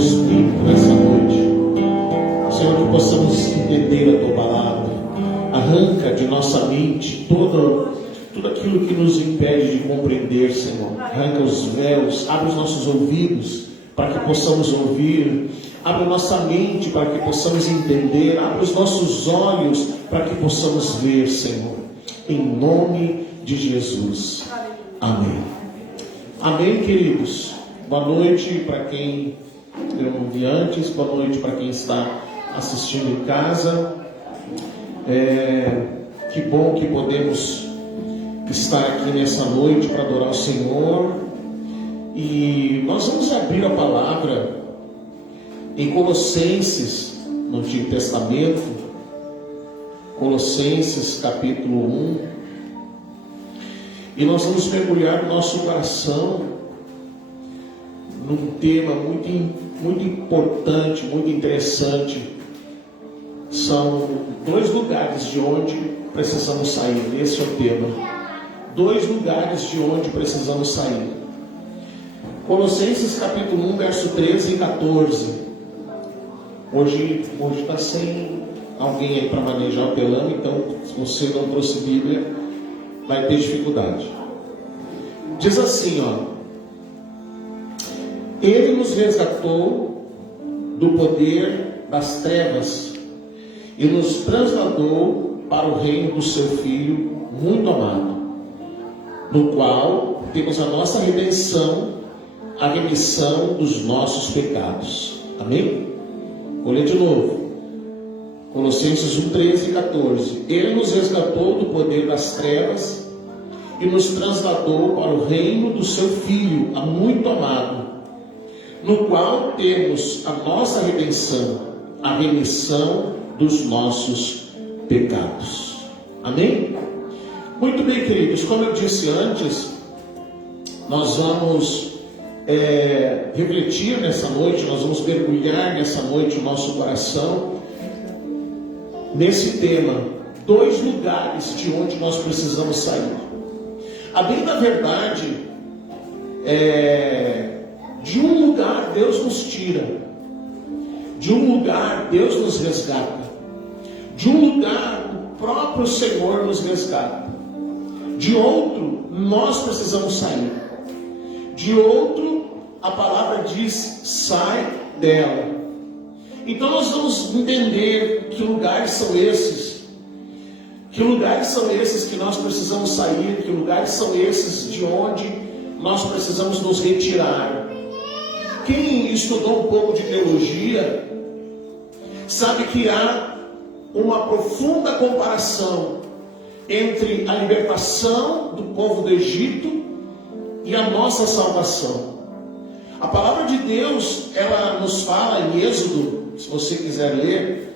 Espírito nessa noite. Senhor, que possamos entender a Tua palavra. Arranca de nossa mente tudo aquilo que nos impede de compreender, Senhor. Arranca os véus, abre os nossos ouvidos para que possamos ouvir. Abre nossa mente para que possamos entender. Abre os nossos olhos para que possamos ver, Senhor. Em nome de Jesus. Amém. Amém, queridos. Boa noite para quem eu não vi antes. Boa noite para quem está assistindo em casa. Que bom que podemos estar aqui nessa noite para adorar o Senhor. E nós vamos abrir a palavra em Colossenses, no Antigo Testamento, Colossenses capítulo 1, e nós vamos mergulhar no nosso coração num tema muito importante, muito interessante. São 2 lugares de onde precisamos sair. Esse é o tema. 2 lugares de onde precisamos sair. Colossenses capítulo 1, verso 13 e 14. Hoje está sem alguém aí para manejar o telão, então se você não trouxe Bíblia, vai ter dificuldade. Diz assim, Ele nos resgatou do poder das trevas e nos trasladou para o reino do seu Filho muito amado, no qual temos a nossa redenção, a remissão dos nossos pecados. Amém? Vou ler de novo. Colossenses 1, 13 e 14. Ele nos resgatou do poder das trevas e nos trasladou para o reino do seu Filho, muito amado, no qual temos a nossa redenção, a remissão dos nossos pecados. Amém? Muito bem, queridos. Como eu disse antes, nós vamos refletir nessa noite, nós vamos mergulhar nessa noite o nosso coração nesse tema, 2 lugares de onde nós precisamos sair. A bem da verdade, de um lugar Deus nos tira, de um lugar Deus nos resgata, de um lugar o próprio Senhor nos resgata, de outro nós precisamos sair, de outro a palavra diz: sai dela. Então nós vamos entender que lugares são esses, que nós precisamos sair, que lugares são esses de onde nós precisamos nos retirar. Quem estudou um pouco de teologia sabe que há uma profunda comparação entre a libertação do povo do Egito e a nossa salvação. A palavra de Deus, ela nos fala em Êxodo, se você quiser ler,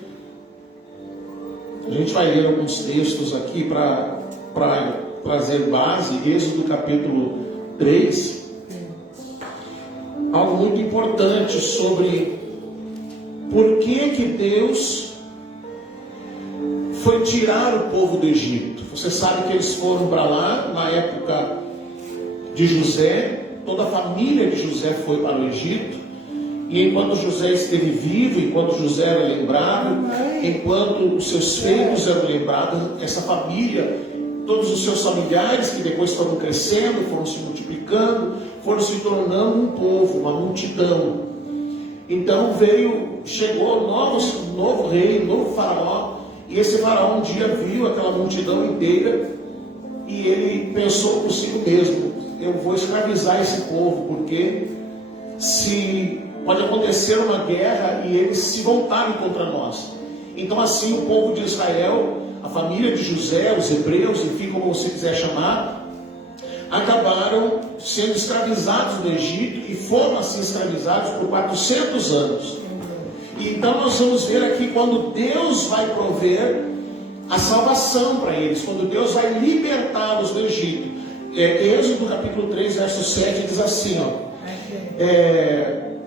a gente vai ler alguns textos aqui para trazer base. Êxodo capítulo 3, algo muito importante sobre por que Deus foi tirar o povo do Egito. Você sabe que eles foram para lá na época de José. Toda a família de José foi para o Egito, e enquanto José esteve vivo, enquanto José era lembrado, enquanto os seus feitos eram lembrados, essa família, todos os seus familiares que depois foram crescendo, foram se multiplicando, foram se tornando um povo, uma multidão. Então chegou um novo rei, um novo faraó, e esse faraó um dia viu aquela multidão inteira e ele pensou consigo mesmo: eu vou escravizar esse povo, porque se pode acontecer uma guerra e eles se voltarem contra nós. Então assim o povo de Israel, a família de José, os hebreus, enfim, como você quiser chamar, acabaram sendo escravizados no Egito, e foram assim escravizados por 400 anos. E então nós vamos ver aqui quando Deus vai prover a salvação para eles, quando Deus vai libertá-los do Egito. Êxodo capítulo 3, verso 7 diz assim,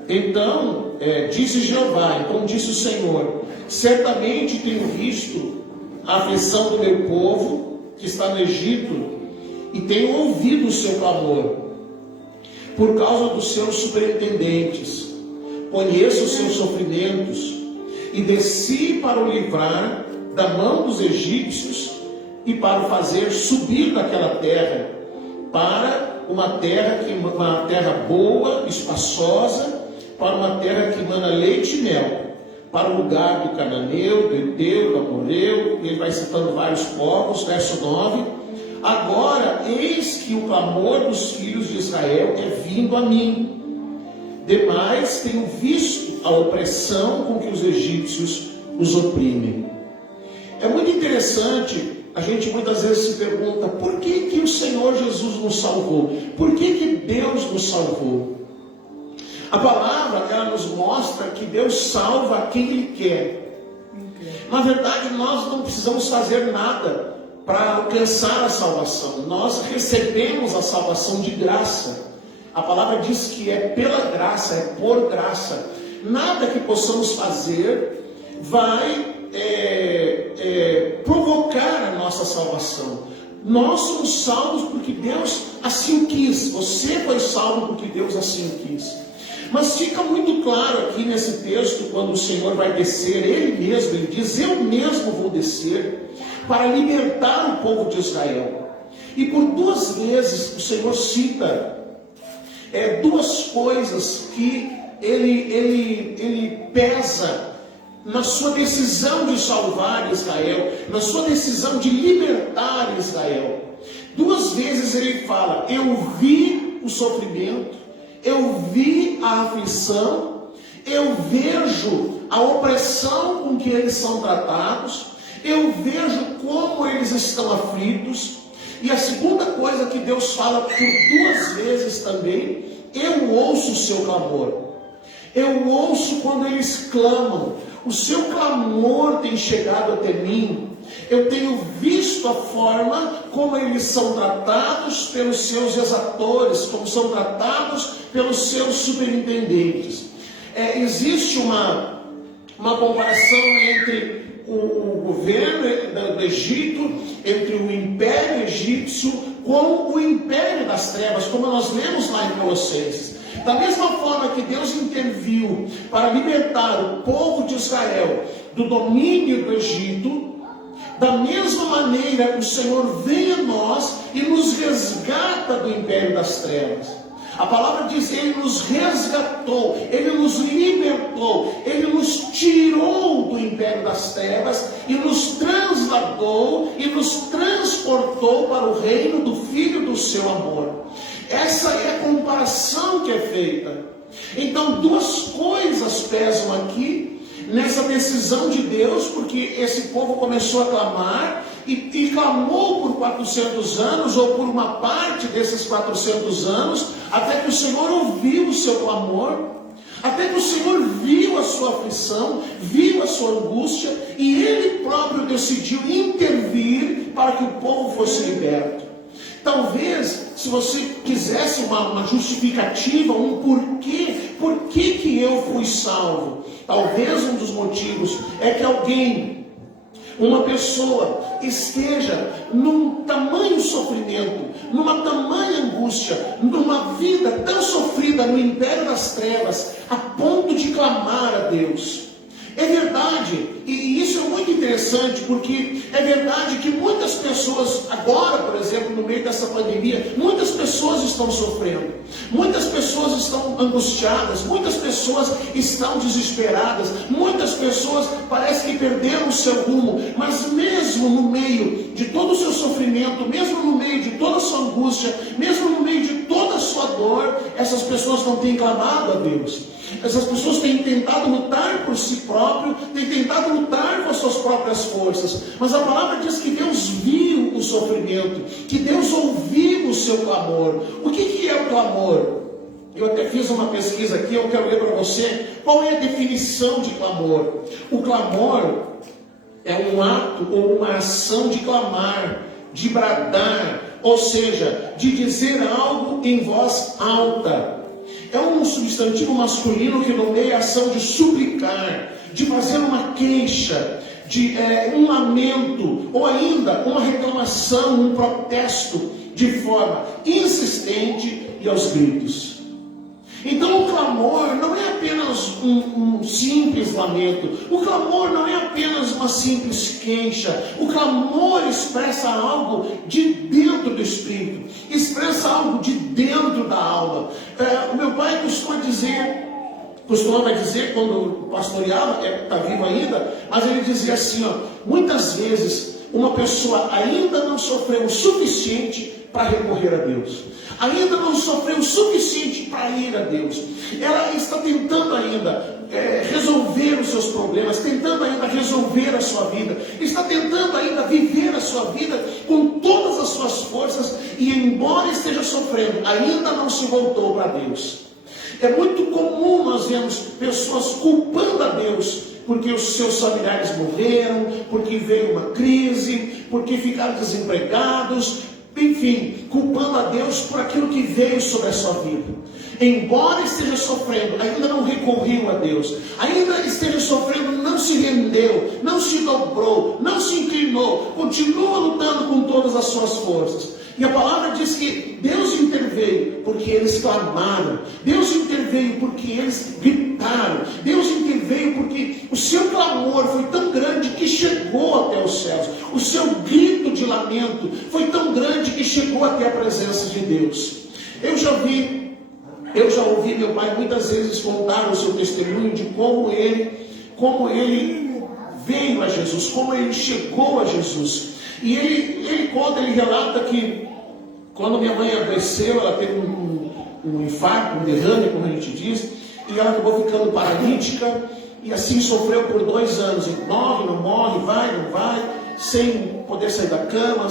então disse Jeová, então disse o Senhor: certamente tenho visto a aflição do meu povo que está no Egito, e tenho ouvido o seu clamor por causa dos seus superintendentes, conheço os seus sofrimentos, e desci para o livrar da mão dos egípcios e para o fazer subir daquela terra, para uma terra boa, espaçosa, para uma terra que emana leite e mel, para o lugar do cananeu, do heteu, do amorreu. Ele vai citando vários povos. Verso 9: agora eis que o clamor dos filhos de Israel é vindo a mim. Demais tenho visto a opressão com que os egípcios os oprimem. É muito interessante, a gente muitas vezes se pergunta, por que o Senhor Jesus nos salvou? Por que Deus nos salvou? A palavra, ela nos mostra que Deus salva quem Ele quer. Na verdade, nós não precisamos fazer nada para alcançar a salvação. Nós recebemos a salvação de graça. A palavra diz que é pela graça, é por graça. Nada que possamos fazer vai provocar a nossa salvação. Nós somos salvos porque Deus assim o quis. Você foi salvo porque Deus assim o quis. Mas fica muito claro aqui nesse texto, quando o Senhor vai descer, Ele mesmo, Ele diz: eu mesmo vou descer para libertar o povo de Israel. E por duas vezes o Senhor cita duas coisas que ele pesa na sua decisão de salvar Israel, na sua decisão de libertar Israel. Duas vezes ele fala: eu vi o sofrimento, eu vi a aflição, eu vejo a opressão com que eles são tratados, eu vejo como eles estão aflitos. E a segunda coisa que Deus fala por duas vezes também: eu ouço o seu clamor. Eu ouço quando eles clamam. O seu clamor tem chegado até mim. Eu tenho visto a forma como eles são tratados pelos seus exatores, como são tratados pelos seus superintendentes. Existe uma comparação entre o governo do Egito, entre o império egípcio com o império das trevas, como nós lemos lá em Colossenses. Da mesma forma que Deus interviu para libertar o povo de Israel do domínio do Egito, da mesma maneira o Senhor vem a nós e nos resgata do império das trevas. A palavra diz: Ele nos resgatou, Ele nos libertou, Ele nos tirou do império das trevas e nos trasladou e nos transportou para o reino do Filho do seu amor. Essa é a comparação que é feita. Então, duas coisas pesam aqui nessa decisão de Deus, porque esse povo começou a clamar e clamou por 400 anos, ou por uma parte desses 400 anos, até que o Senhor ouviu o seu clamor, até que o Senhor viu a sua aflição, viu a sua angústia, e Ele próprio decidiu intervir para que o povo fosse liberto. Talvez, se você quisesse uma justificativa, um porquê, por que eu fui salvo? Talvez um dos motivos é que uma pessoa esteja num tamanho sofrimento, numa tamanha angústia, numa vida tão sofrida no império das trevas, a ponto de clamar a Deus. É verdade, e isso é muito interessante, porque é verdade que muitas pessoas, agora, por exemplo, no meio dessa pandemia, muitas pessoas estão sofrendo, muitas pessoas estão angustiadas, muitas pessoas estão desesperadas, muitas pessoas parece que perderam o seu rumo, mas mesmo no meio de todo o seu sofrimento, mesmo no meio de toda a sua angústia, mesmo no meio de toda a sua dor, essas pessoas não têm clamado a Deus. Essas pessoas têm tentado lutar por si próprio, têm tentado lutar com as suas próprias forças. Mas a palavra diz que Deus viu o sofrimento, que Deus ouviu o seu clamor. O que é o clamor? Eu até fiz uma pesquisa aqui, eu quero ler para você qual é a definição de clamor. O clamor é um ato ou uma ação de clamar, de bradar, ou seja, de dizer algo em voz alta. É um substantivo masculino que nomeia a ação de suplicar, de fazer uma queixa, de um lamento, ou ainda uma reclamação, um protesto, de forma insistente e aos gritos. Então o clamor não é apenas um simples lamento. O clamor não é apenas uma simples queixa. O clamor expressa algo de dentro do espírito, expressa algo de dentro da alma. O meu pai costumava dizer quando pastoreava, está vivo ainda, mas ele dizia assim, muitas vezes uma pessoa ainda não sofreu o suficiente para recorrer a Deus, ainda não sofreu o suficiente para ir a Deus, ela está tentando ainda resolver os seus problemas, tentando ainda resolver a sua vida, está tentando ainda viver a sua vida com todas as suas forças, e embora esteja sofrendo, ainda não se voltou para Deus. É muito comum nós vermos pessoas culpando a Deus porque os seus familiares morreram, porque veio uma crise, porque ficaram desempregados, enfim, culpando a Deus por aquilo que veio sobre a sua vida. Embora esteja sofrendo, ainda não recorreu a Deus, ainda esteja sofrendo, não se rendeu, não se dobrou, não se inclinou, continua lutando com todas as suas forças. E a palavra diz que Deus interveio porque eles clamaram, Deus interveio porque eles gritaram, Deus interveio porque o seu clamor foi tão grande que chegou até os céus, o seu grito de lamento foi tão grande que chegou até a presença de Deus. Eu já ouvi meu pai muitas vezes contar o seu testemunho de como ele veio a Jesus, como ele chegou a Jesus. E ele conta, ele relata que quando minha mãe adoeceu, ela teve um infarto, um derrame, como a gente diz, e ela acabou ficando paralítica, e assim sofreu por 2 anos, e morre, não morre, vai, não vai, sem poder sair da cama,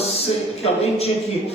que alguém tinha que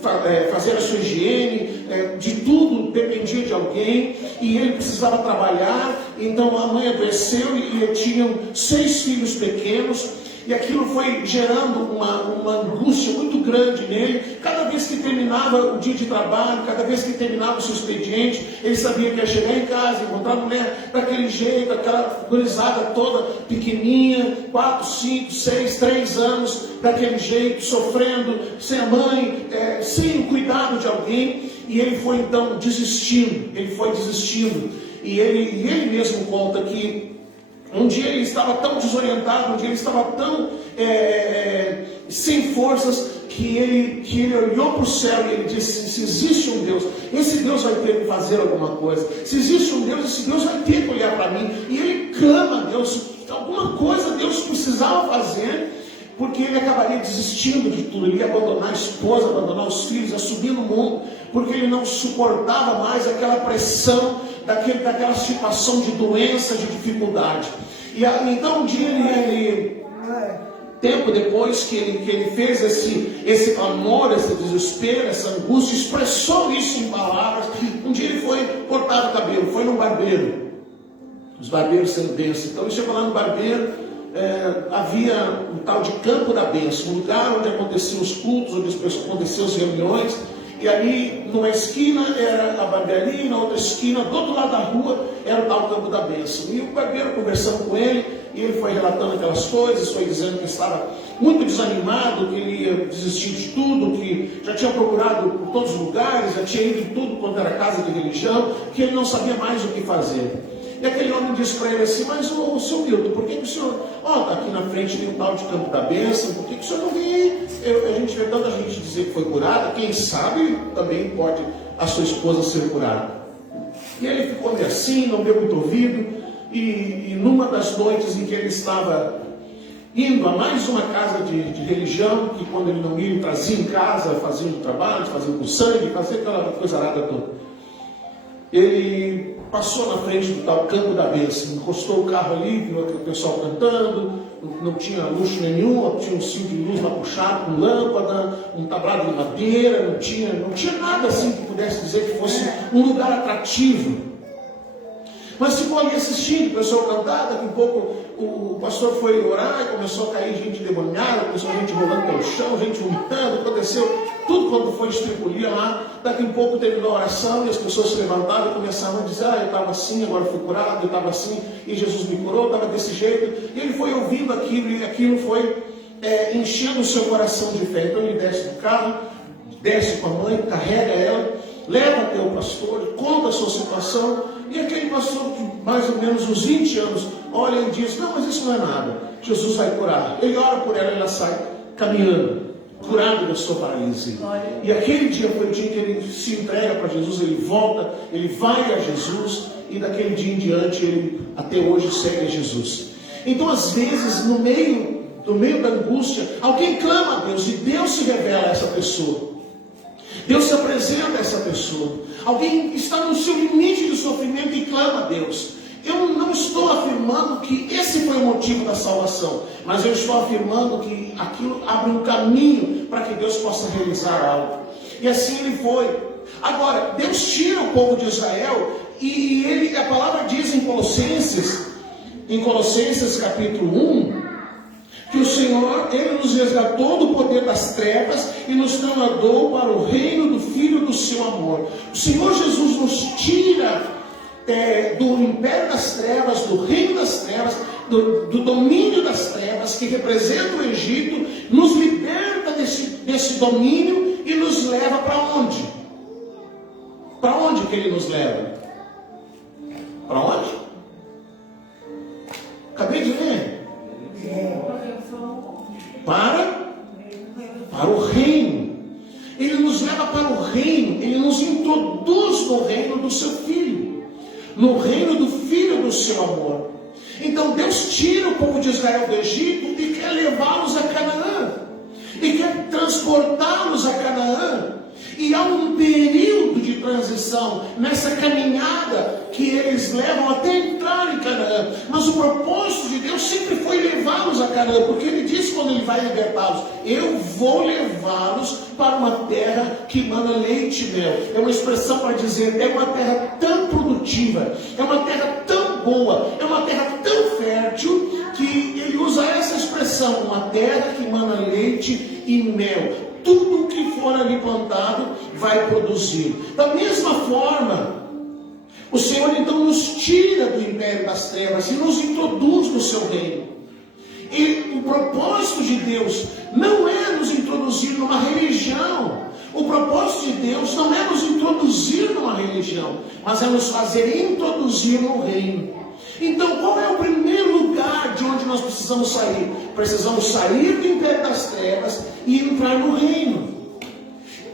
fazer a sua higiene, de tudo dependia de alguém, e ele precisava trabalhar. Então a mãe adoeceu e tinham 6 filhos pequenos, e aquilo foi gerando uma angústia muito grande nele. Cada vez que terminava o dia de trabalho, cada vez que terminava o seu expediente, ele sabia que ia chegar em casa, encontrar a mulher daquele jeito, aquela gurizada toda pequenininha, 4, 5, 6, 3 anos, daquele jeito, sofrendo, sem a mãe, sem o cuidado de alguém. E ele foi então desistindo, e ele mesmo conta que um dia ele estava tão desorientado, um dia ele estava tão sem forças, que ele olhou para o céu e ele disse: se existe um Deus, esse Deus vai ter que fazer alguma coisa. Se existe um Deus, esse Deus vai ter que olhar para mim. E ele clama a Deus, alguma coisa Deus precisava fazer, porque ele acabaria desistindo de tudo. Ele ia abandonar a esposa, abandonar os filhos, ia subir no mundo, porque ele não suportava mais aquela pressão, daquela situação de doença, de dificuldade. E então um dia tempo depois que ele fez esse clamor, esse desespero, essa angústia, expressou isso em palavras. Um dia ele foi cortar o cabelo, foi num barbeiro, os barbeiros sendo bênção. Então ele chegou lá no barbeiro, havia um tal de Campo da Bênção, um lugar onde aconteciam os cultos, onde aconteciam as reuniões. E ali, numa esquina era a barbearia, e na outra esquina, do outro lado da rua, era o tal Campo da Bênção. E o barbeiro conversando com ele, e ele foi relatando aquelas coisas, foi dizendo que estava muito desanimado, que ele ia desistir de tudo, que já tinha procurado por todos os lugares, já tinha ido em tudo quanto era casa de religião, que ele não sabia mais o que fazer. E aquele homem disse para ele assim: mas o seu Milton, por que o senhor, está aqui na frente tem um tal de Campo da Bênção, por que o senhor não vem aí? A gente vê tanta gente dizer que foi curada, quem sabe também pode a sua esposa ser curada. E ele ficou meio assim, não deu muito ouvido, e numa das noites em que ele estava indo a mais uma casa de religião, que quando ele não ia, ele trazia em casa, fazia o trabalho, fazia com sangue, fazia aquela coisa arada toda. Ele passou na frente do tal Campo da Bênção, encostou o carro ali, viu aquele pessoal cantando, não tinha luxo nenhum, tinha um cinto de luz lá puxado, com lâmpada, um tablado de madeira, não tinha nada assim que pudesse dizer que fosse um lugar atrativo. Mas ficou ali assistindo o pessoal cantar. Daqui a pouco o pastor foi orar e começou a cair gente demoniada, começou a gente rolando pelo chão, gente vomitando, aconteceu tudo quando foi estripulia lá. Daqui a pouco terminou a oração e as pessoas se levantavam e começavam a dizer: eu estava assim, agora fui curado, eu estava assim e Jesus me curou, eu estava desse jeito. E ele foi ouvindo aquilo e aquilo foi enchendo o seu coração de fé. Então ele desce do carro, desce com a mãe, carrega ela, leva até o pastor, conta a sua situação. E aquele pastor, mais ou menos uns 20 anos, olha e diz, não, mas isso não é nada, Jesus vai curar. Ele ora por ela, ela sai caminhando, curado da sua paralisia. E aquele dia foi o dia que ele se entrega para Jesus, ele volta, ele vai a Jesus, e daquele dia em diante, ele até hoje segue a Jesus. Então, às vezes, no meio da angústia, alguém clama a Deus, e Deus se revela a essa pessoa. Deus se apresenta a essa pessoa. Alguém está no seu limite de sofrimento e clama a Deus. Eu não estou afirmando que esse foi o motivo da salvação, mas eu estou afirmando que aquilo abre um caminho para que Deus possa realizar algo. E assim ele foi. Agora, Deus tira o povo de Israel, e a palavra diz em Colossenses capítulo 1, que o Senhor, Ele nos resgatou do poder das trevas e nos trasladou para o reino do Filho do seu amor. O Senhor Jesus nos tira do império das trevas, do reino das trevas, do domínio das trevas, que representa o Egito, nos liberta desse domínio e nos leva para onde? Para onde que Ele nos leva? Para onde? Acabei de ler. Para o reino. Ele nos leva para o reino. Ele nos introduz no reino do seu Filho, no reino do Filho do seu amor. Então Deus tira o povo de Israel do Egito e quer levá-los a Canaã, e quer transportá-los a Canaã. E há um período de transição nessa caminhada que eles levam até entrar em Canaã. Mas o propósito de Deus sempre foi levá-los a Canaã, porque Ele disse quando Ele vai libertá-los: eu vou levá-los para uma terra que emana leite e mel. É uma expressão para dizer, é uma terra tão produtiva, é uma terra tão boa, é uma terra tão fértil, que Ele usa essa expressão, uma terra que emana leite e mel. Tudo que for ali plantado vai produzir. Da mesma forma, o Senhor então nos tira do império das trevas e nos introduz no seu reino. E o propósito de Deus não é nos introduzir numa religião. O propósito de Deus não é nos introduzir numa religião, mas é nos fazer introduzir no reino. Então, qual é o primeiro lugar de onde nós precisamos sair? Precisamos sair do império das trevas e entrar no reino.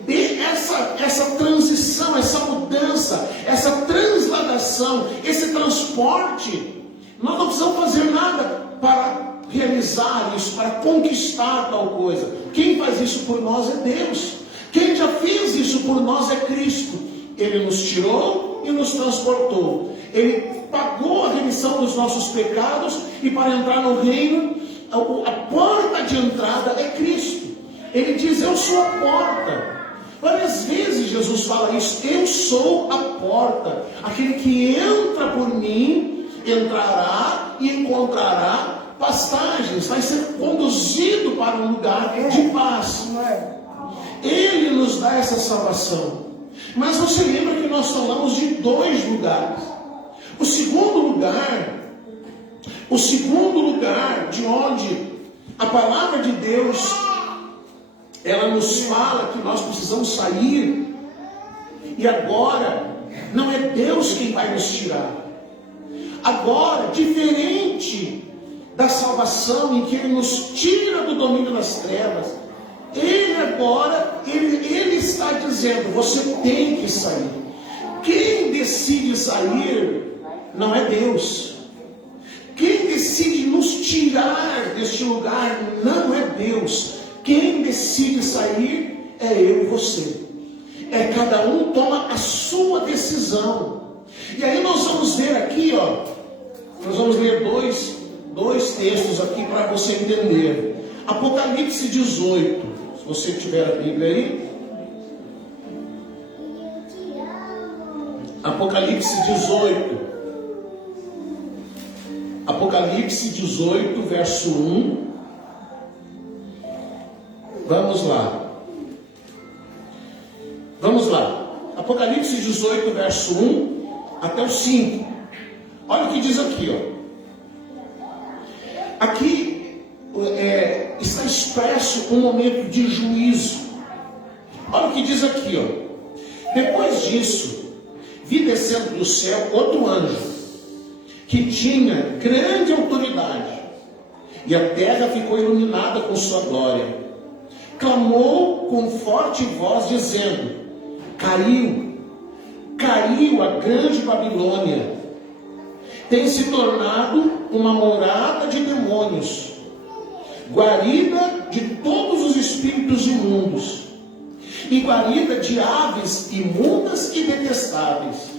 E essa transição, essa mudança, essa transladação, esse transporte, nós não precisamos fazer nada para realizar isso, para conquistar tal coisa. Quem faz isso por nós é Deus. Quem já fez isso por nós é Cristo. Ele nos tirou e nos transportou. Ele pagou a remissão dos nossos pecados, e para entrar no reino, a porta de entrada é Cristo. Ele diz: eu sou a porta. Várias vezes Jesus fala isso: eu sou a porta. Aquele que entra por mim entrará e encontrará pastagens, vai ser conduzido para um lugar de paz. Ele nos dá essa salvação. Mas você lembra que nós falamos de dois lugares. O segundo lugar de onde a palavra de Deus, ela nos fala que nós precisamos sair, e agora não é Deus quem vai nos tirar. Agora, diferente da salvação em que Ele nos tira do domínio das trevas, Ele está dizendo: você tem que sair. Quem decide sair não é Deus. Quem decide nos tirar deste lugar não é Deus. Quem decide sair é eu e você. Cada um toma a sua decisão. E aí nós vamos ver aqui, nós vamos ler dois textos aqui para você entender. Apocalipse 18, se você tiver a Bíblia aí. Apocalipse 18. Apocalipse 18, verso 1. Vamos lá. Apocalipse 18, verso 1 até o 5. Olha o que diz aqui, Aqui está expresso um momento de juízo. Olha o que diz aqui, Depois disso, vi descendo do céu outro anjo, que tinha grande autoridade, e a terra ficou iluminada com sua glória. Clamou com forte voz, dizendo: caiu a grande Babilônia, tem se tornado uma morada de demônios, guarida de todos os espíritos imundos, e guarida de aves imundas e detestáveis,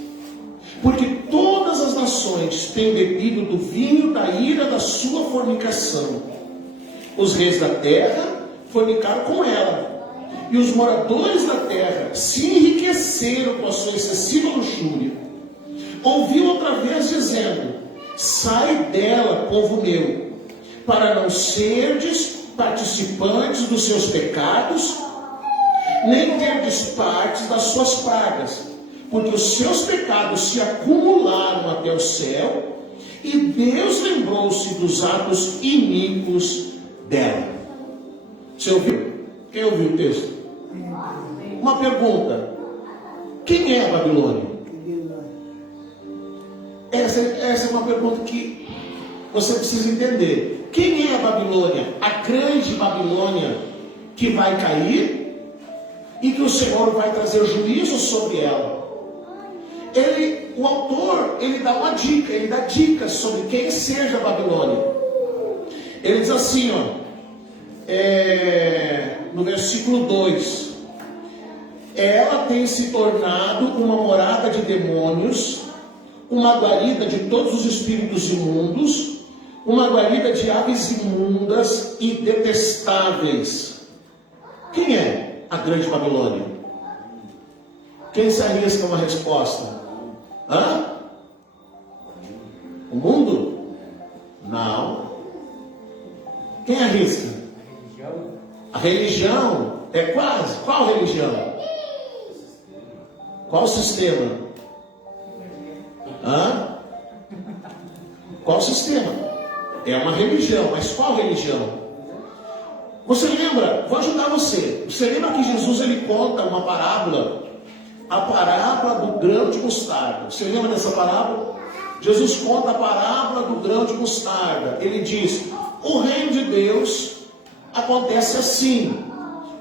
porque todas as nações têm bebido do vinho da ira da sua fornicação. Os reis da terra fornicaram com ela, e os moradores da terra se enriqueceram com a sua excessiva luxúria. Ouviu outra vez dizendo: sai dela, povo meu, para não serdes participantes dos seus pecados, nem terdes partes das suas pragas, porque os seus pecados se acumularam até o céu, e Deus lembrou-se dos atos iníquos dela. Você ouviu? Quem ouviu o texto? Uma pergunta: quem é a Babilônia? Essa é uma pergunta que você precisa entender. Quem é a Babilônia? A grande Babilônia que vai cair e que o Senhor vai trazer juízo sobre ela. O autor, ele dá uma dica, ele dá dicas sobre quem seja a Babilônia. Ele diz assim, no versículo 2: ela tem se tornado uma morada de demônios, uma guarida de todos os espíritos imundos, uma guarida de aves imundas e detestáveis. Quem é a grande Babilônia? Quem se arrisca uma resposta? O mundo? Não. Quem arrisca? A religião? É quase. Qual religião? Qual sistema? Qual sistema? É uma religião, mas qual religião? Você lembra? Vou ajudar você. Você lembra que Jesus ele conta uma parábola? A parábola do grão de mostarda. Você lembra dessa parábola? Jesus conta a parábola do grão de mostarda. Ele diz: o reino de Deus acontece assim.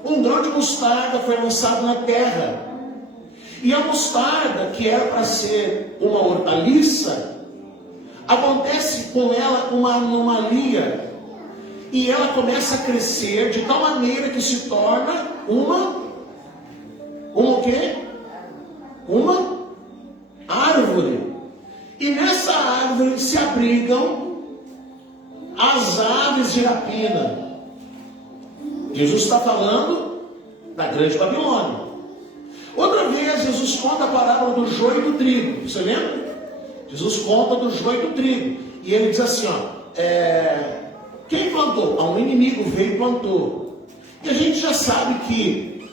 Um grão de mostarda foi lançado na terra. E a mostarda, que era para ser uma hortaliça, acontece com ela uma anomalia. E ela começa a crescer de tal maneira que se torna uma o quê? Uma árvore. E nessa árvore se abrigam as aves de rapina. Jesus está falando da grande Babilônia. Outra vez Jesus conta a parábola do joio e do trigo. Você lembra? Jesus conta do joio e do trigo. E ele diz assim, quem plantou? Um inimigo veio e plantou. E a gente já sabe que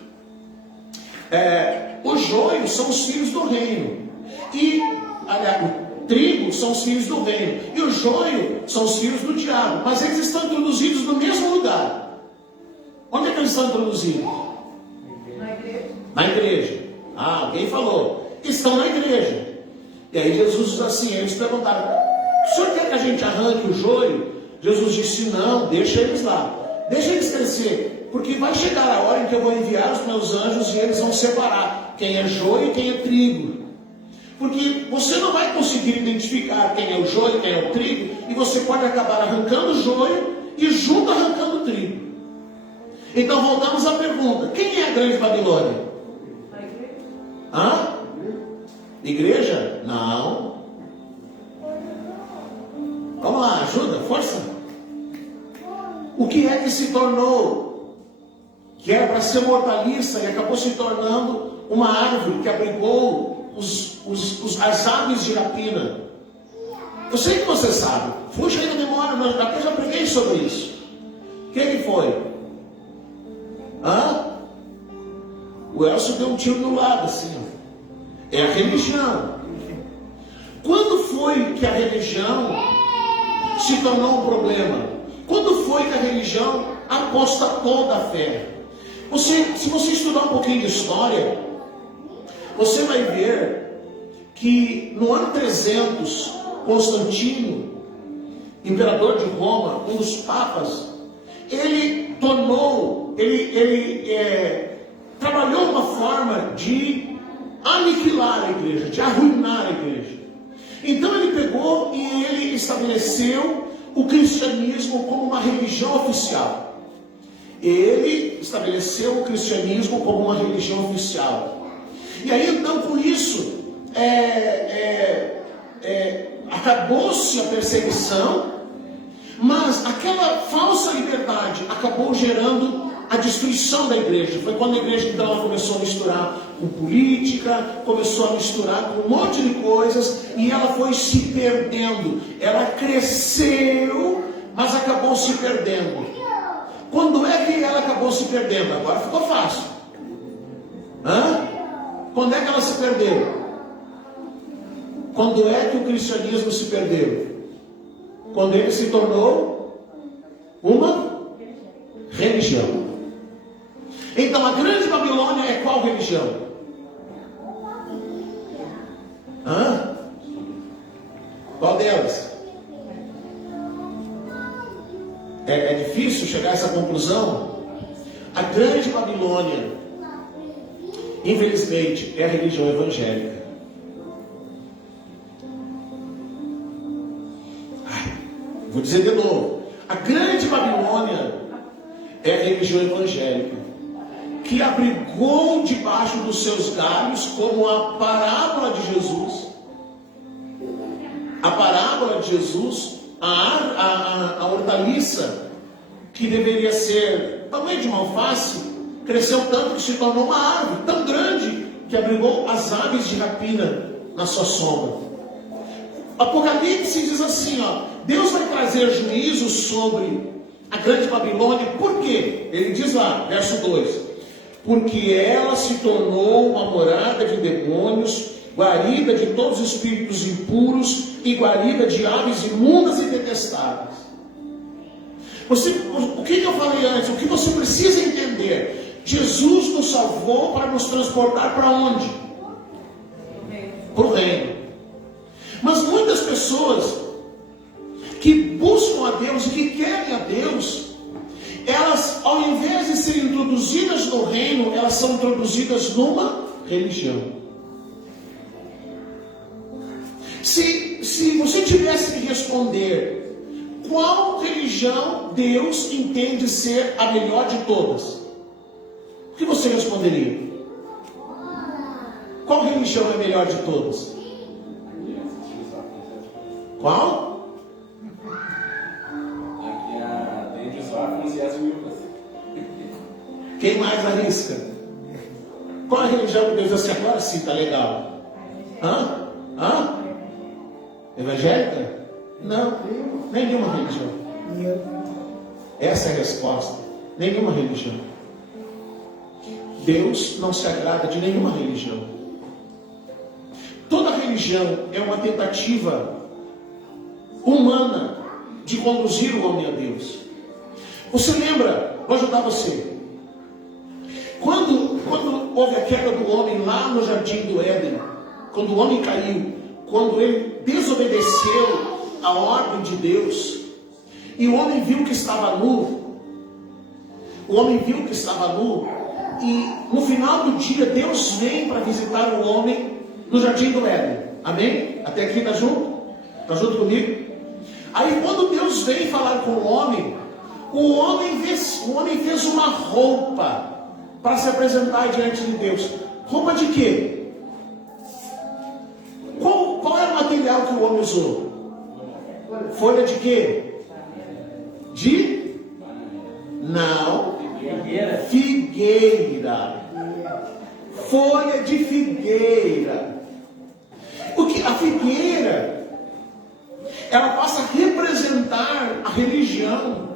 os joios são os filhos do reino. E, aliás, o trigo são os filhos do reino. E o joio são os filhos do diabo. Mas eles estão introduzidos no mesmo lugar. Onde é que eles estão introduzidos? Na igreja. Na igreja. Alguém falou. Estão na igreja. E aí Jesus diz assim, eles perguntaram: o senhor quer que a gente arranque o joio? Jesus disse: não, deixa eles lá. Deixa eles crescer. Porque vai chegar a hora em que eu vou enviar os meus anjos e eles vão separar quem é joio e quem é trigo. Porque você não vai conseguir identificar quem é o joio e quem é o trigo, e você pode acabar arrancando o joio e junto arrancando o trigo. Então voltamos à pergunta: quem é a grande Babilônia? Igreja? Não. Vamos lá, ajuda, força. O que é que se tornou? Que era para ser uma hortaliça e acabou se tornando uma árvore que abrigou as aves de rapina. Eu sei que você sabe. Puxa aí na memória, eu até já preguei sobre isso. Quem foi? O Elcio deu um tiro no lado assim. É a religião. Quando foi que a religião se tornou um problema? Quando foi que a religião apostatou da fé? Se você estudar um pouquinho de história, você vai ver que no ano 300 Constantino, imperador de Roma, um dos papas, ele trabalhou uma forma de aniquilar a igreja, de arruinar a igreja. Então ele pegou e ele estabeleceu o cristianismo como uma religião oficial. Ele estabeleceu o cristianismo como uma religião oficial. E aí então com isso acabou-se a perseguição, mas aquela falsa liberdade acabou gerando a destruição da igreja. Foi quando a igreja então ela começou a misturar com política, começou a misturar com um monte de coisas, e ela foi se perdendo. Ela cresceu, mas acabou se perdendo. Quando é que ela acabou se perdendo? Agora ficou fácil. Quando é que ela se perdeu? Quando é que o cristianismo se perdeu? Quando ele se tornou uma religião. Então a grande Babilônia é qual religião? Qual delas? É difícil chegar a essa conclusão? A grande Babilônia, infelizmente, é a religião evangélica. Vou dizer de novo. A grande Babilônia é a religião evangélica, que abrigou debaixo dos seus galhos, como a parábola de Jesus. A parábola de Jesus, a hortaliça, que deveria ser tamanho de uma alface, cresceu tanto que se tornou uma árvore tão grande que abrigou as aves de rapina na sua sombra. Apocalipse diz assim, Deus vai trazer juízo sobre a grande Babilônia. Por quê? Ele diz lá, verso 2: porque ela se tornou uma morada de demônios, guarida de todos os espíritos impuros e guarida de aves imundas e detestáveis. O que eu falei antes? O que você precisa entender? Jesus nos salvou para nos transportar para onde? Para o reino. Mas muitas pessoas que buscam a Deus e que querem a Deus, elas, ao invés de serem introduzidas no reino, elas são introduzidas numa religião. Se você tivesse que responder qual religião Deus entende ser a melhor de todas, o que você responderia? Qual religião é a melhor de todas? Qual? Quem mais arrisca? Qual a religião que Deus diz assim, agora sim, tá legal? Evangélica? Não, nenhuma religião. Essa é a resposta. Nenhuma religião. Deus não se agrada de nenhuma religião. Toda religião é uma tentativa humana de conduzir o homem a Deus. Você lembra? Vou ajudar você. Quando houve a queda do homem lá no jardim do Éden, quando o homem caiu, quando ele desobedeceu a ordem de Deus, e o homem viu que estava nu, e no final do dia Deus vem para visitar o homem no jardim do Éden. Amém? Até aqui está junto? Está junto comigo? Aí quando Deus vem falar com o homem fez uma roupa para se apresentar diante de Deus. Roupa de quê? Qual era o material que o homem usou? Folha de quê? Não. Figueira. Folha de figueira. A figueira, ela passa a representar a religião.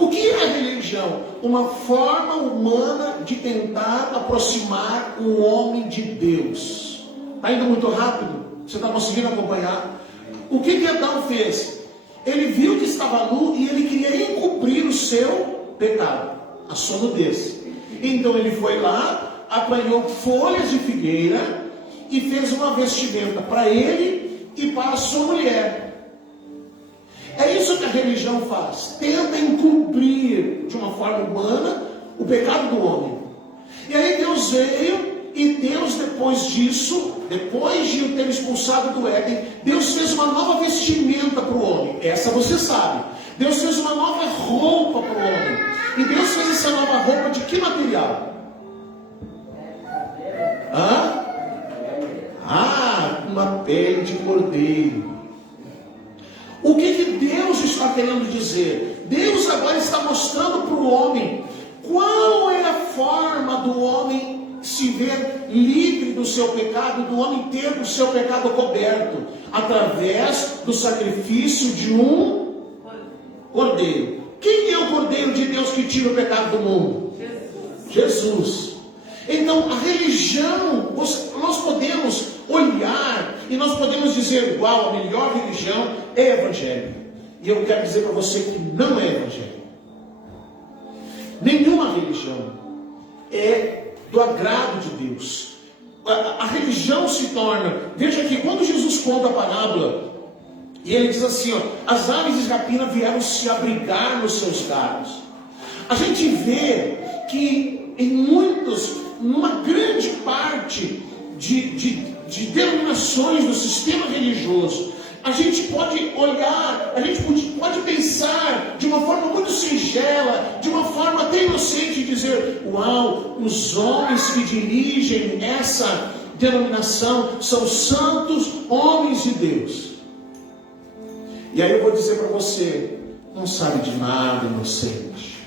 O que é a religião? Uma forma humana de tentar aproximar o homem de Deus. Está indo muito rápido? Você está conseguindo acompanhar? O que Adão fez? Ele viu que estava nu e ele queria encobrir o seu pecado, a sua nudez. Então ele foi lá, apanhou folhas de figueira e fez uma vestimenta para ele e para a sua mulher. É isso que a religião faz. Tenta encobrir de uma forma humana o pecado do homem. E aí Deus veio, e Deus depois disso, depois de o ter expulsado do Éden, Deus fez uma nova vestimenta para o homem. Essa você sabe. Deus fez uma nova roupa para o homem. E Deus fez essa nova roupa de que material? Uma pele de cordeiro. O que Deus está querendo dizer? Deus agora está mostrando para o homem qual é a forma do homem se ver livre do seu pecado, do homem ter o seu pecado coberto, através do sacrifício de um cordeiro. Quem é o cordeiro de Deus que tira o pecado do mundo? Jesus. Então, a religião, nós podemos olhar e nós podemos dizer, igual, a melhor religião é evangelho. E eu quero dizer para você que não é evangelho. Nenhuma religião é do agrado de Deus. A religião se torna, veja que quando Jesus conta a parábola, e ele diz assim, as aves de rapina vieram se abrigar nos seus galhos. A gente vê que numa grande parte de denominações do sistema religioso, a gente pode olhar, a gente pode pensar de uma forma muito singela, de uma forma até inocente, e dizer, uau, os homens que dirigem essa denominação são santos homens de Deus. E aí eu vou dizer para você, não sabe de nada, inocente.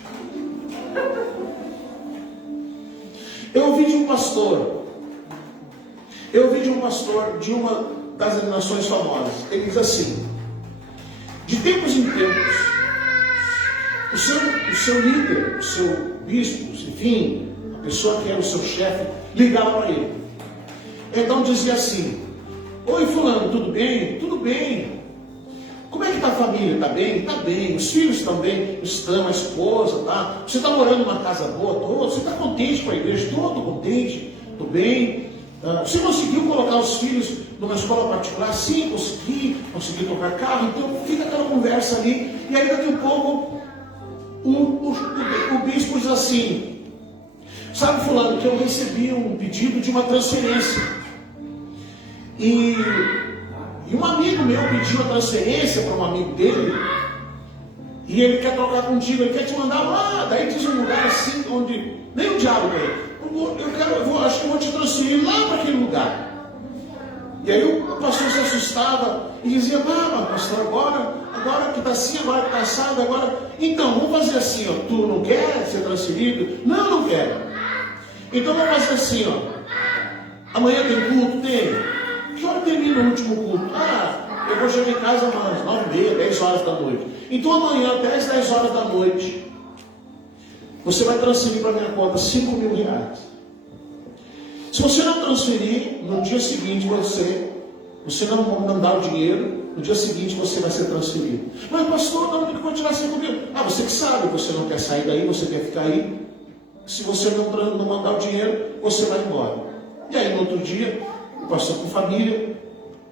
Eu ouvi de um pastor de uma das denominações famosas. Ele diz assim, de tempos em tempos, o seu líder, o seu bispo, enfim, a pessoa que era o seu chefe, ligava para ele. Então dizia assim, oi fulano, tudo bem? Tudo bem. Como é que está a família? Está bem? Está bem. Os filhos estão bem? Estão. A esposa, tá? Você está morando numa casa boa? Tô. Você está contente com a igreja? Estou contente. Estou bem. Você conseguiu colocar os filhos numa escola particular? Sim, consegui tocar carro. Então fica aquela conversa ali. E aí daqui a pouco o bispo diz assim, sabe fulano, que eu recebi um pedido de uma transferência. E um amigo meu pediu a transferência para um amigo dele, e ele quer trocar contigo, ele quer te mandar lá, daí diz um lugar assim, onde nem o diabo quer. Acho que eu vou te transferir lá para aquele lugar. E aí o pastor se assustava e dizia, pastor, agora que está assim, agora que está assado, agora... Então, vamos fazer assim, tu não quer ser transferido? Não quero. Então vamos fazer assim, amanhã tem culto? Tem. Que hora termina o último culto? Eu vou chegar em casa às 9h30, 10 horas da noite. Então amanhã, até às 10 horas da noite, você vai transferir para minha conta R$5.000. Se você não transferir, no dia seguinte você não dá o dinheiro, no dia seguinte você vai ser transferido. Mas pastor, não vou tirar 5.000. Você que sabe, você não quer sair daí, você quer ficar aí. Se você não mandar o dinheiro, você vai embora. E aí no outro dia, o pastor com família,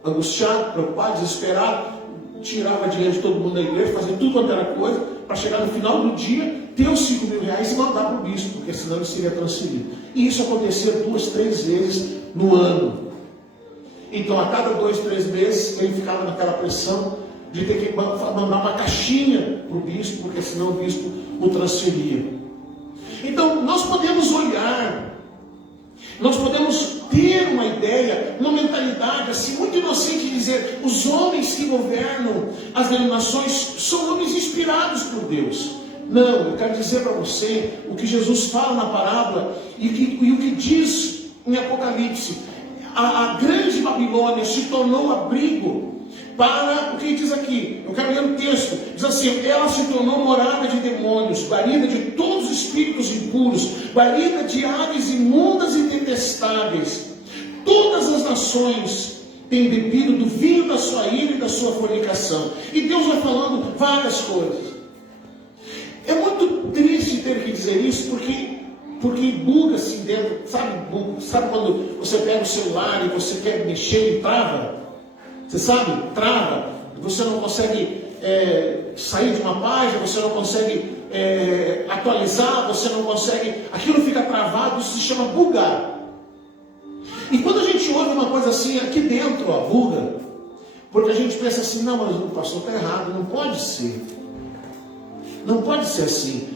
angustiado, preocupado, desesperado, tirava dinheiro de todo mundo da igreja, fazia tudo quanto era coisa, para chegar no final do dia, ter os R$5.000 e mandar para o bispo, porque senão ele seria transferido. E isso acontecia 2, 3 vezes no ano. Então a cada 2, 3 meses, ele ficava naquela pressão de ter que mandar uma caixinha para o bispo, porque senão o bispo o transferia. Então nós podemos olhar, nós podemos ter uma ideia, uma mentalidade assim, muito inocente de dizer, os homens que governam as denominações são homens inspirados por Deus. Não, eu quero dizer para você o que Jesus fala na parábola e o que diz em Apocalipse. A grande Babilônia se tornou abrigo para, o que diz aqui, eu quero ler o texto, diz assim, ela se tornou morada de demônios, guarida de todos os espíritos impuros, guarida de aves imundas e detestáveis. Todas as nações têm bebido do vinho da sua ira e da sua fornicação. E Deus vai falando várias coisas. É muito triste ter que dizer isso, porque buga assim dentro, sabe quando você pega o celular e você quer mexer e trava? Você sabe? Trava. Você não consegue sair de uma página, você não consegue atualizar, você não consegue... Aquilo fica travado, isso se chama bugar. E quando a gente ouve uma coisa assim, aqui dentro, ó, buga. Porque a gente pensa assim, não, mas o pastor está errado, não pode ser. Não pode ser assim.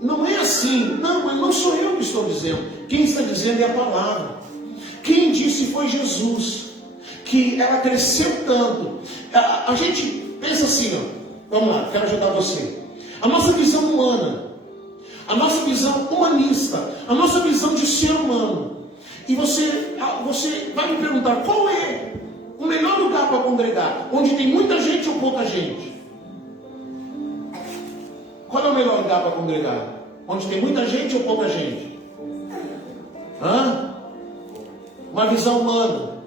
Não é assim. Não, mas não sou eu que estou dizendo. Quem está dizendo é a palavra. Quem disse foi Jesus. Que ela cresceu tanto. A gente pensa assim, ó, vamos lá, quero ajudar você. A nossa visão humana, a nossa visão humanista, a nossa visão de ser humano. E você vai me perguntar, qual é o melhor lugar para congregar? Onde tem muita gente ou pouca gente? Qual é o melhor lugar para congregar? Onde tem muita gente ou pouca gente? Uma visão humana.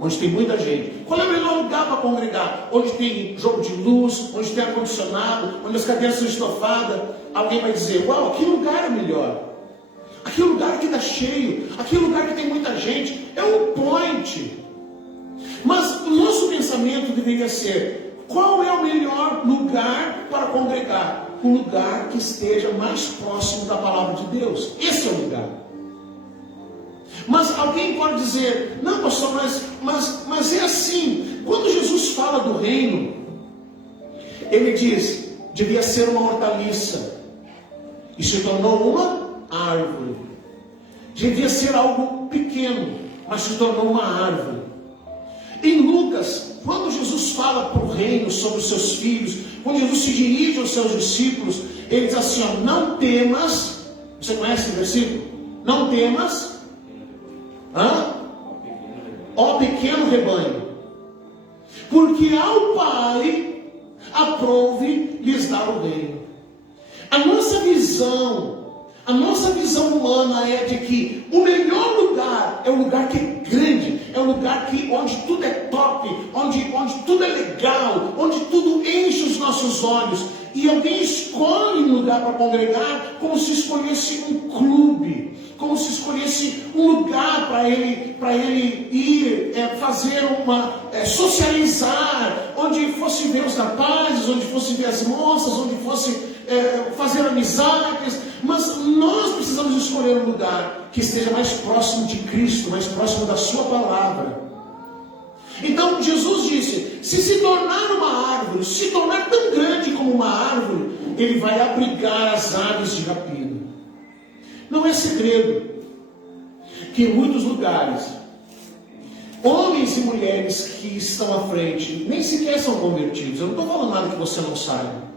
Onde tem muita gente. Qual é o melhor lugar para congregar? Onde tem jogo de luz, onde tem ar-condicionado, onde as cadeiras são estofadas. Alguém vai dizer, uau, que lugar é melhor? Aquele lugar que está cheio, aquele lugar que tem muita gente, é um point. Mas o nosso pensamento deveria ser, qual é o melhor lugar para congregar? O lugar que esteja mais próximo da palavra de Deus. Esse é o lugar. Mas alguém pode dizer, não pastor, mas é assim, quando Jesus fala do reino, ele diz, devia ser uma hortaliça, e se tornou uma árvore. Devia ser algo pequeno, mas se tornou uma árvore. Em Lucas, quando Jesus fala para o reino sobre os seus filhos, quando Jesus se dirige aos seus discípulos, ele diz assim, ó, não temas, você conhece esse versículo? Não temas, ó pequeno rebanho, porque ao Pai aprouve lhes dar o reino. A nossa visão humana é de que o melhor lugar é o lugar que é grande, é o lugar onde tudo é top, onde tudo é legal, onde tudo enche os nossos olhos. E alguém escolhe um lugar para congregar como se escolhesse um clube, como se escolhesse um lugar para ele ir fazer socializar, onde fosse ver os rapazes, onde fosse ver as moças, onde fosse fazer amizades. Mas nós precisamos escolher um lugar que esteja mais próximo de Cristo, mais próximo da sua palavra. Então Jesus disse, se tornar uma árvore, se tornar tão grande como uma árvore, ele vai abrigar as aves de rapina. Não é segredo que em muitos lugares, homens e mulheres que estão à frente, nem sequer são convertidos. Eu não estou falando nada que você não saiba.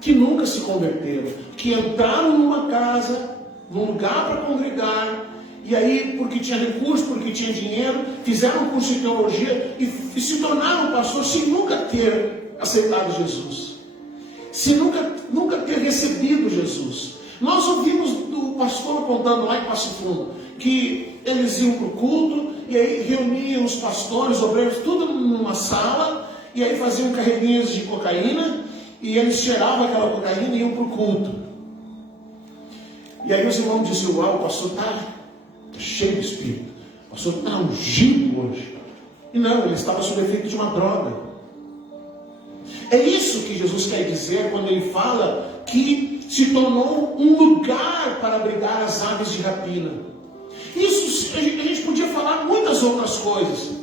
Que nunca se converteram, que entraram numa casa, num lugar para congregar, e aí, porque tinha recurso, porque tinha dinheiro, fizeram um curso de teologia e se tornaram pastor sem nunca ter aceitado Jesus, sem nunca ter recebido Jesus. Nós ouvimos do pastor contando lá em Passo Fundo, que eles iam para o culto, e aí reuniam os pastores, obreiros, tudo numa sala, e aí faziam carreirinhas de cocaína, e eles cheiravam aquela cocaína e iam para o culto. E aí os irmãos diziam, uau, o pastor está cheio de espírito, o pastor está ungido hoje. E não, ele estava sob efeito de uma droga. É isso que Jesus quer dizer quando ele fala que se tornou um lugar para abrigar as aves de rapina. Isso, a gente podia falar muitas outras coisas.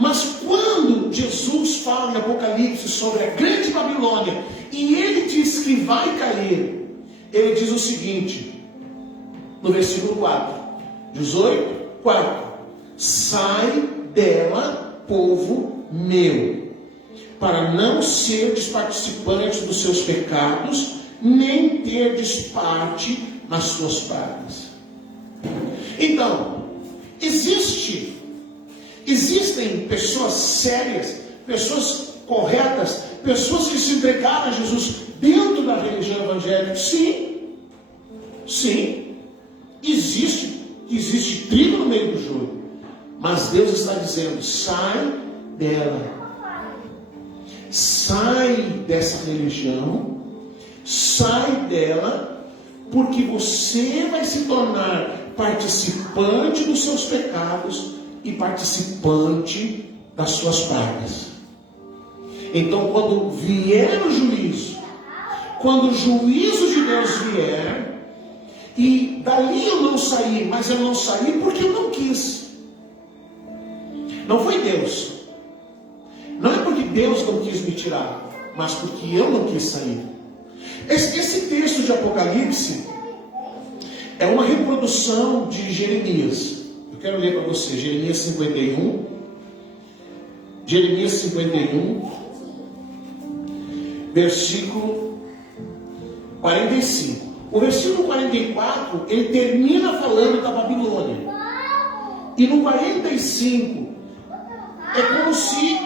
Mas quando Jesus fala em Apocalipse sobre a grande Babilônia, e ele diz que vai cair, ele diz o seguinte, no versículo 4, 4, sai dela, povo meu, para não serdes participantes dos seus pecados, nem terdes parte nas suas pragas. Então, existem pessoas sérias, pessoas corretas, pessoas que se entregaram a Jesus dentro da religião evangélica. Sim, existe trigo no meio do joio, mas Deus está dizendo, sai dela, sai dessa religião, sai dela, porque você vai se tornar participante dos seus pecados e participante das suas pragas. Então, quando vier o juízo, quando o juízo de Deus vier, e dali eu não saí, mas eu não saí porque eu não quis. Não foi Deus. Não é porque Deus não quis me tirar, mas porque eu não quis sair. Esse texto de Apocalipse é uma reprodução de Jeremias. Eu quero ler para você, Jeremias 51. Jeremias 51, versículo 45. O versículo 44, ele termina falando da Babilônia. E no 45, é como se